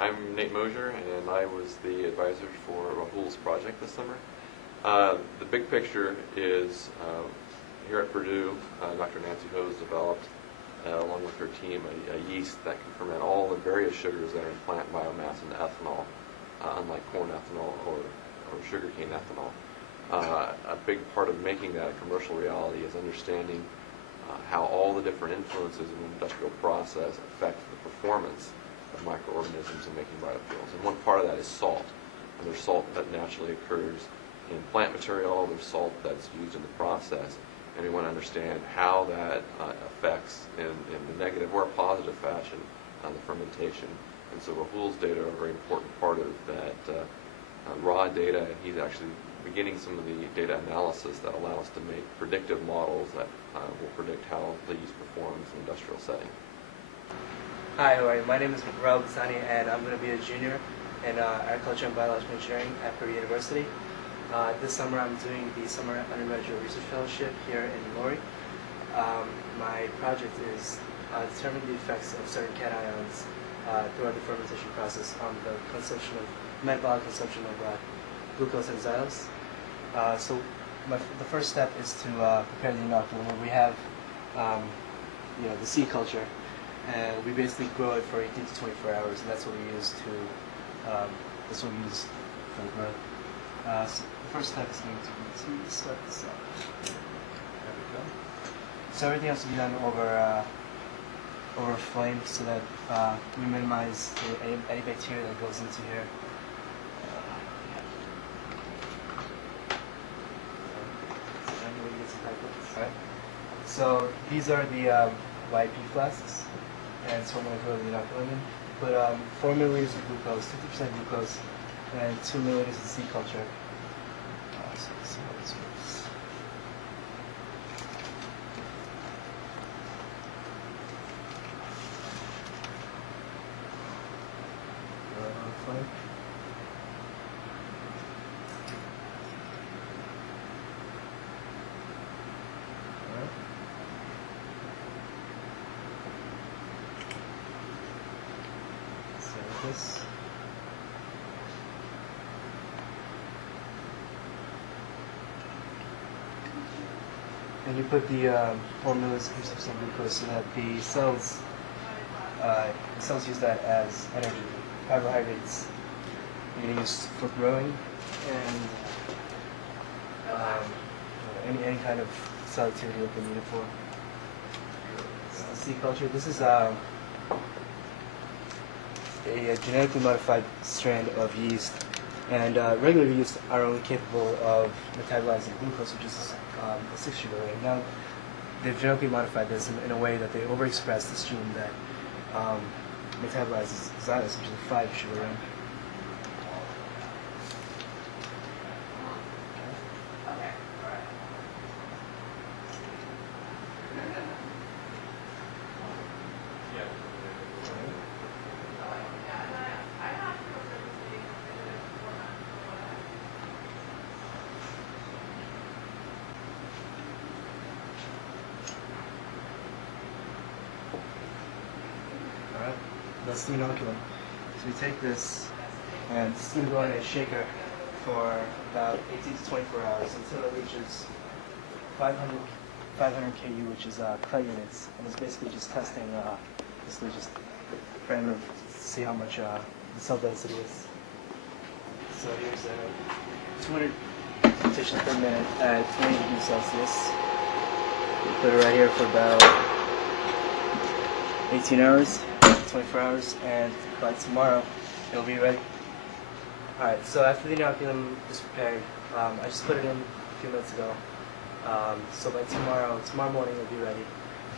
I'm Nate Mosier, and I was the advisor for Rahul's project this summer. The big picture is here at Purdue, Dr. Nancy Hose developed, along with her team, a yeast that can ferment all the various sugars that are in plant biomass into ethanol, unlike corn ethanol or sugarcane ethanol. A big part of making that a commercial reality is understanding how all the different influences in the industrial process affect the performance of microorganisms in making biofuels. And one part of that is salt. And there's salt that naturally occurs in plant material, there's salt that's used in the process, and we want to understand how that affects in the negative or positive fashion the fermentation. And so Rahul's data are a very important part of that raw data, and he's actually beginning some of the data analysis that allow us to make predictive models that will predict how the yeast performs in an industrial setting. Hi, how are you? My name is Raul Bisani, and I'm going to be a junior in agriculture and biological engineering at Purdue University. This summer I'm doing the summer undergraduate research fellowship here in Lori. My project is determining the effects of certain cations throughout the fermentation process on the metabolic consumption of glucose and xylose. So the first step is to prepare the inoculum, where we have the seed culture, and we basically grow it for 18 to 24 hours, and that's what we use for the growth. So the first step is going to be to start this up. There we go. So everything has to be done over flame so that we minimize any bacteria that goes into here. So these are the YP flasks, and so I'm going to go to the inoculum. Put 4 milliliters of glucose, 50% glucose, and 2 milliliters of seed culture. So let's see how this works. This. And you put the 4 milliliters of glucose so that the cells use that as energy. Carbohydrates you're going to use for growing, and any kind of cell activity that they need it for. So the seed culture. This is a genetically modified strand of yeast, and regular yeast are only capable of metabolizing glucose, which is a 6 sugar ring. Now, they've genetically modified this in a way that they overexpress this gene that metabolizes xylose, which is a 5 sugar ring. That's the inoculum. So we take this, and it's going to go in a shaker for about 18 to 24 hours until it reaches 500 Ku, which is cut units, and it's basically just testing, just trying to see how much the cell density is. So here's 200 fermentations per minute at 20 degrees Celsius. We put it right here for about 18 hours. 24 hours, and by tomorrow it'll be ready. Alright, so after the inoculum is prepared, I just put it in a few minutes ago. So by tomorrow morning it'll be ready.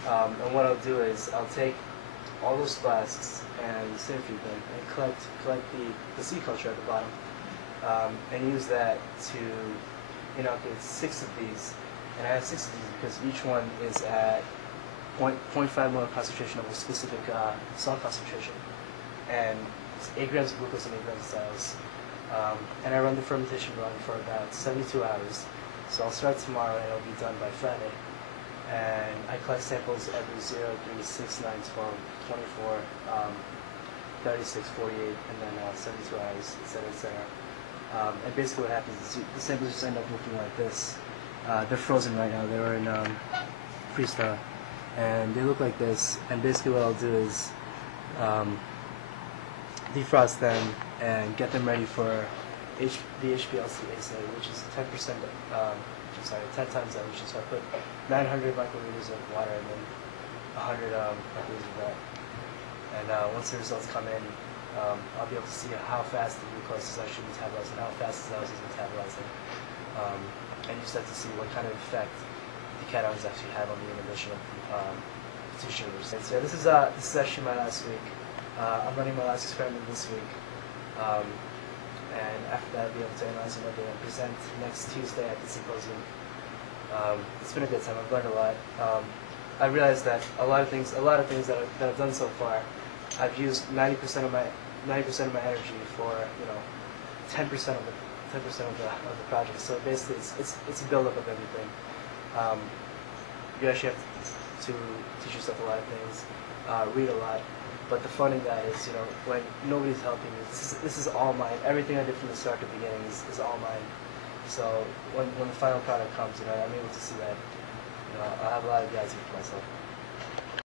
And what I'll do is I'll take all those flasks and centrifuge them and collect the seed culture at the bottom, and use that to inoculate 6 of these. And I have 6 of these because each one is at 0.5 molar concentration of a specific salt concentration, and it's 8 grams of glucose and 8 grams of xylose. And I run the fermentation run for about 72 hours. So I'll start tomorrow and it'll be done by Friday. And I collect samples every 0, 3, 6, 9, 12, 24, 36, 48, and then 72 hours, etc., etc. And basically what happens is the samples just end up looking like this. They're frozen right now. They were in freeze-thaw, and they look like this. And basically what I'll do is defrost them and get them ready for the HPLC assay, which is 10%. 10 times that, which is I put 900 microliters of water and then 100 microliters of that. And once the results come in, I'll be able to see how fast the glucose is actually metabolizing, how fast the cells is metabolizing, and use that to see what kind of effect the cations actually have on the inhibition of tissue sugars. So this is actually my last week. I'm running my last experiment this week, and after that I'll be able to analyze my data and present next Tuesday at the symposium. It's been a good time. I've learned a lot. I realized that a lot of things that I've done so far, I've used 90% of my energy for 10% of the project. So basically, it's a buildup of everything. You actually have to teach yourself a lot of things, read a lot. But the fun in that is, when nobody's helping you, this is all mine. Everything I did from the start to the beginning is all mine. So when the final product comes, I'm able to see that, I'll have a lot of gratitude for myself.